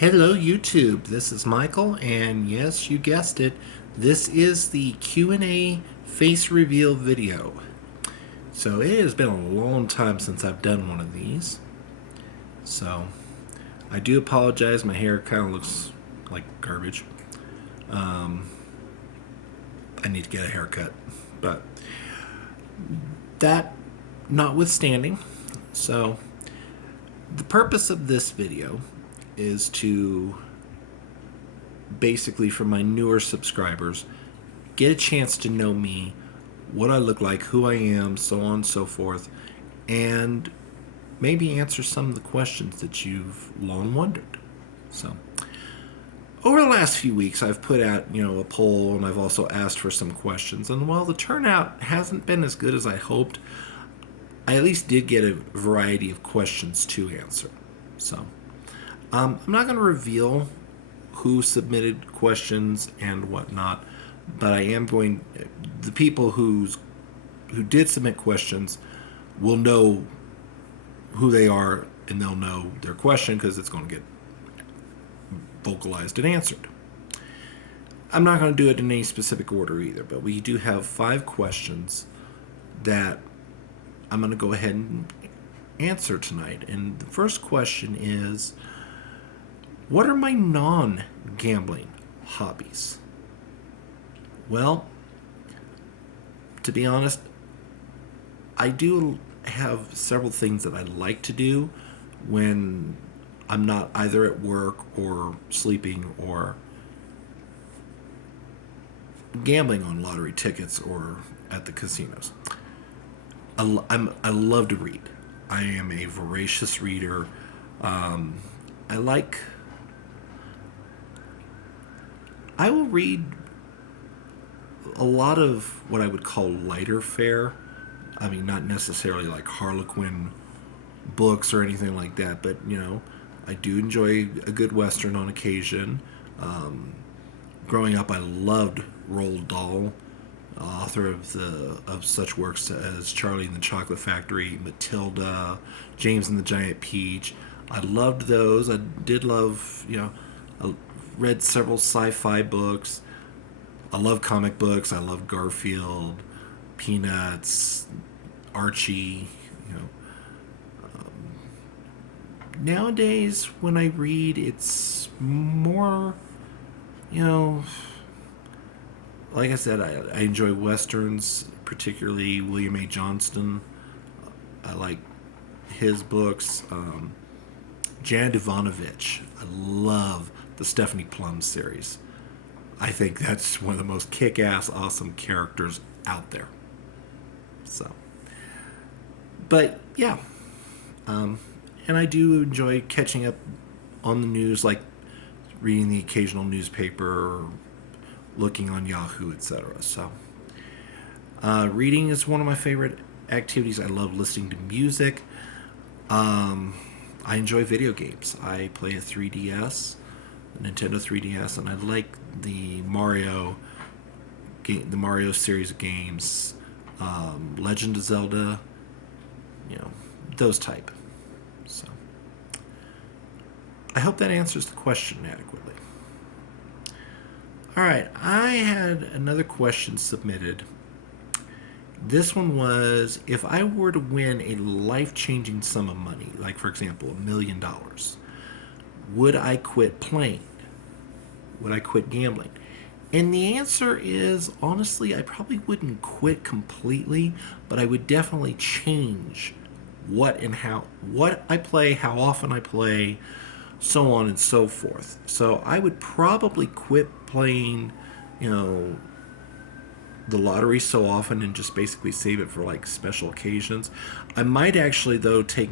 Hello YouTube, this is Michael, and yes, you guessed it, this is the Q&A face reveal video. So it has been a long time since I've done one of these. So I do apologize, my hair kind of looks like garbage. I need to get a haircut. But that notwithstanding, so the purpose of this video is to basically, for my newer subscribers, get a chance to know me, what I look like, who I am, so on and so forth, and maybe answer some of the questions that you've long wondered. So, over the last few weeks, I've put out, a poll, and I've also asked for some questions. And while the turnout hasn't been as good as I hoped, I at least did get a variety of questions to answer. So, I'm not going to reveal who submitted questions and whatnot, but I am going. The people who did submit questions will know who they are, and they'll know their question because it's going to get vocalized and answered. I'm not going to do it in any specific order either, but we do have 5 questions that I'm going to go ahead and answer tonight. And the first question is, what are my non-gambling hobbies? Well, to be honest, I do have several things that I like to do when I'm not either at work or sleeping or gambling on lottery tickets or at the casinos. I love to read. I am a voracious reader. I like. I will read a lot of what I would call lighter fare. I mean, not necessarily like Harlequin books or anything like that, but I do enjoy a good Western on occasion. Growing up, I loved Roald Dahl, author of such works as Charlie and the Chocolate Factory, Matilda, James and the Giant Peach. I loved those. I did love, I read several sci-fi books. I love comic books. I love Garfield, Peanuts, Archie. Nowadays, when I read, it's more, like I said, I enjoy westerns, particularly William A. Johnston. I like his books. Jan Ivanovich. I love the Stephanie Plum series. I think that's one of the most kick-ass, awesome characters out there. So, but yeah, and I do enjoy catching up on the news, like reading the occasional newspaper, or looking on Yahoo, etc. So, reading is one of my favorite activities. I love listening to music. I enjoy video games. I play a 3DS, a Nintendo 3DS, and I like the Mario series of games, Legend of Zelda, those type. So, I hope that answers the question adequately. All right, I had another question submitted. This one was, if I were to win a life-changing sum of money, like for example $1 million, would I quit playing? Would I quit gambling? And the answer is, honestly, I probably wouldn't quit completely, but I would definitely change what I play, how often I play, so on and so forth. So I would probably quit playing, the lottery so often and just basically save it for like special occasions. I might actually though take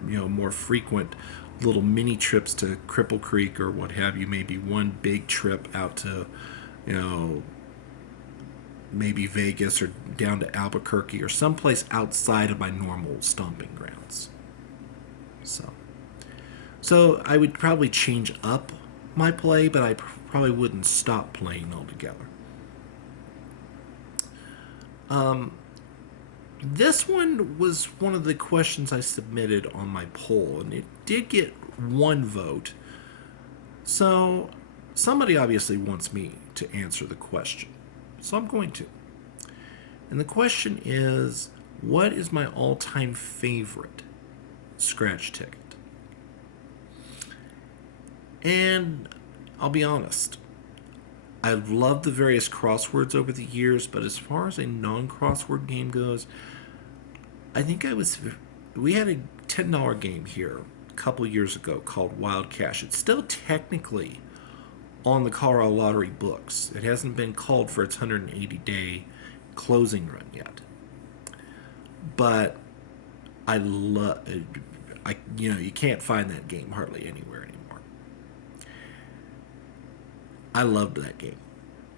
more frequent little mini trips to Cripple Creek or what have you, maybe one big trip out to maybe Vegas or down to Albuquerque or someplace outside of my normal stomping grounds. So I would probably change up my play, but I probably wouldn't stop playing altogether. This one was one of the questions I submitted on my poll, and it did get one vote. So, somebody obviously wants me to answer the question. So, I'm going to. And the question is, what is my all time favorite scratch ticket? And I'll be honest, I've loved the various crosswords over the years, but as far as a non crossword game goes, I think we had a $10 game here a couple years ago called Wild Cash. It's still technically on the Colorado Lottery books. It hasn't been called for its 180-day closing run yet. But I love, you can't find that game hardly anywhere anymore. I loved that game.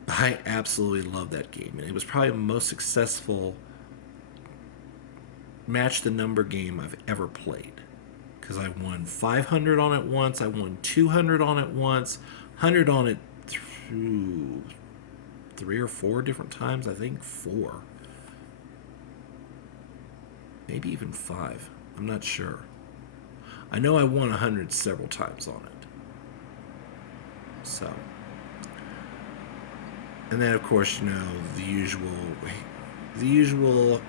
I absolutely loved that game, and it was probably the most successful match the number game I've ever played. Because I won 500 on it once, I won 200 on it once, 100 on it through 3 or 4 different times. I think 4. Maybe even 5. I'm not sure. I know I won 100 several times on it. So. And then, of course, the usual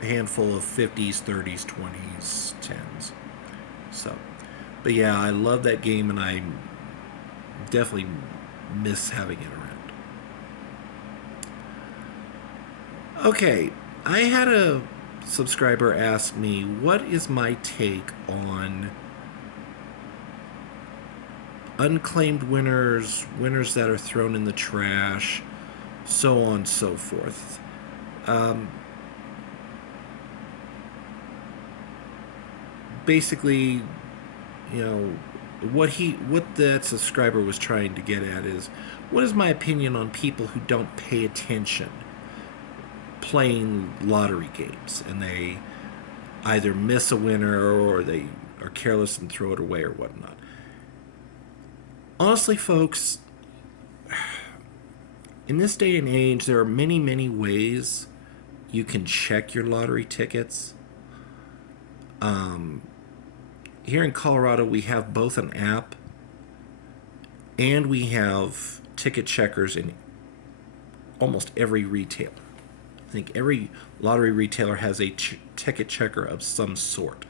handful of 50s, 30s, 20s, 10s. So, but yeah, I love that game, and I definitely miss having it around. Okay, I had a subscriber ask me, what is my take on unclaimed winners, winners that are thrown in the trash, so on and so forth. Basically, what that subscriber was trying to get at is, what is my opinion on people who don't pay attention playing lottery games, and they either miss a winner or they are careless and throw it away or whatnot. Honestly, folks, in this day and age, there are many, many ways you can check your lottery tickets. Here in Colorado, we have both an app and we have ticket checkers in almost every retailer. I think every lottery retailer has a ticket checker of some sort.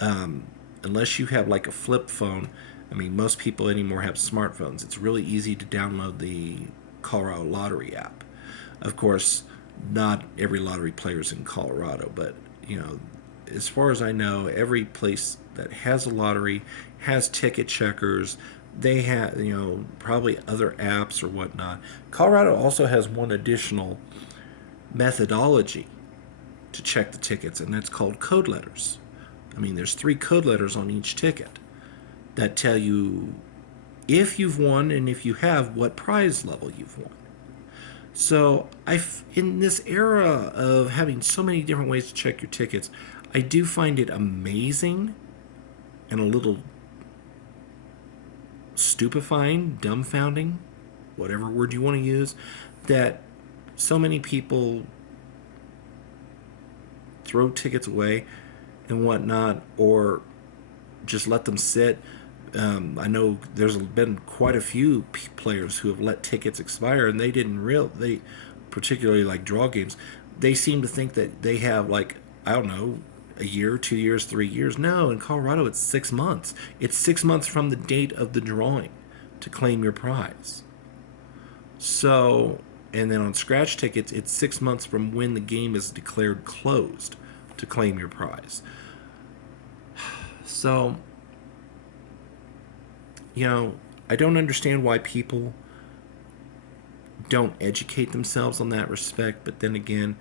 Unless you have like a flip phone, most people anymore have smartphones. It's really easy to download the Colorado Lottery app. Of course, not every lottery player is in Colorado, but as far as I know, every place that has a lottery has ticket checkers. They have, probably other apps or whatnot. Colorado also has one additional methodology to check the tickets, and that's called code letters. There's 3 code letters on each ticket that tell you if you've won, and if you have, what prize level you've won. So in this era of having so many different ways to check your tickets, I do find it amazing and a little stupefying, dumbfounding, whatever word you want to use, that so many people throw tickets away and whatnot, or just let them sit. I know there's been quite a few players who have let tickets expire, and they particularly like draw games, they seem to think that they have, like, I don't know, a year, 2 years, 3 years. No, in Colorado it's 6 months. It's 6 months from the date of the drawing to claim your prize. So, and then on scratch tickets, it's 6 months from when the game is declared closed to claim your prize. So, I don't understand why people don't educate themselves on that respect, but then again,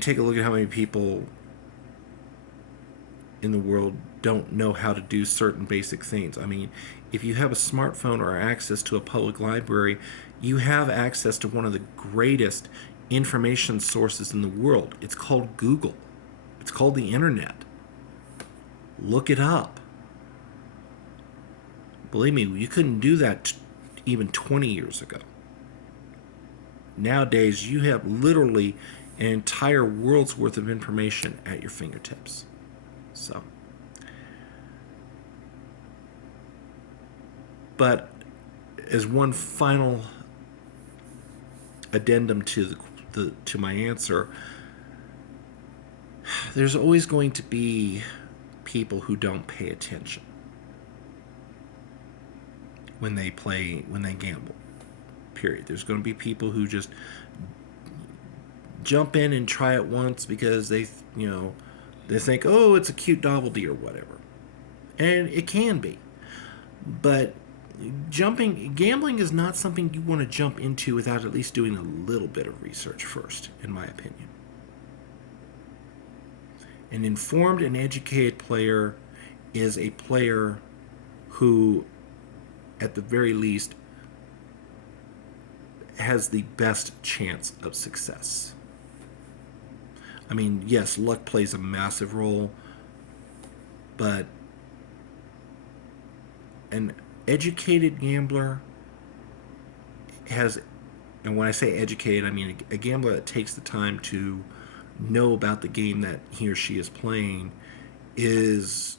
take a look at how many people in the world don't know how to do certain basic things. If you have a smartphone or access to a public library, you have access to one of the greatest information sources in the world. It's called Google. It's called the internet. Look it up. Believe me, you couldn't do that even 20 years ago. Nowadays, you have literally an entire world's worth of information at your fingertips. So, But as one final addendum to to my answer, there's always going to be people who don't pay attention when they gamble. Period. There's going to be people who just jump in and try it once because they think, oh, it's a cute novelty or whatever, and it can be, but gambling is not something you want to jump into without at least doing a little bit of research first, in my opinion. An informed and educated player is a player who, at the very least, has the best chance of success. I mean, yes, luck plays a massive role, but an educated gambler has, and when I say educated, I mean a gambler that takes the time to know about the game that he or she is playing, is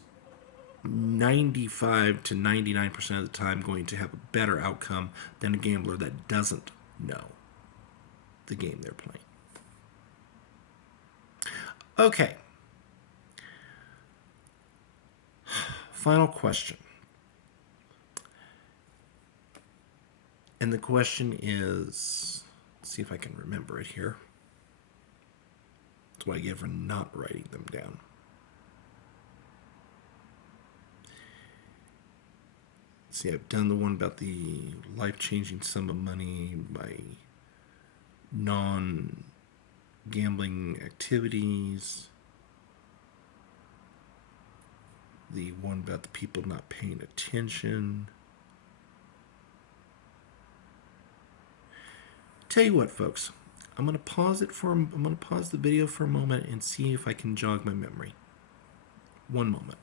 95 to 99% of the time going to have a better outcome than a gambler that doesn't know the game they're playing. Okay. Final question. And the question is, let's see if I can remember it here. That's what I get for not writing them down. See, I've done the one about the life-changing sum of money by non-gambling activities. The one about the people not paying attention. Tell you what, folks, I'm going to pause the video for a moment and see if I can jog my memory. One moment.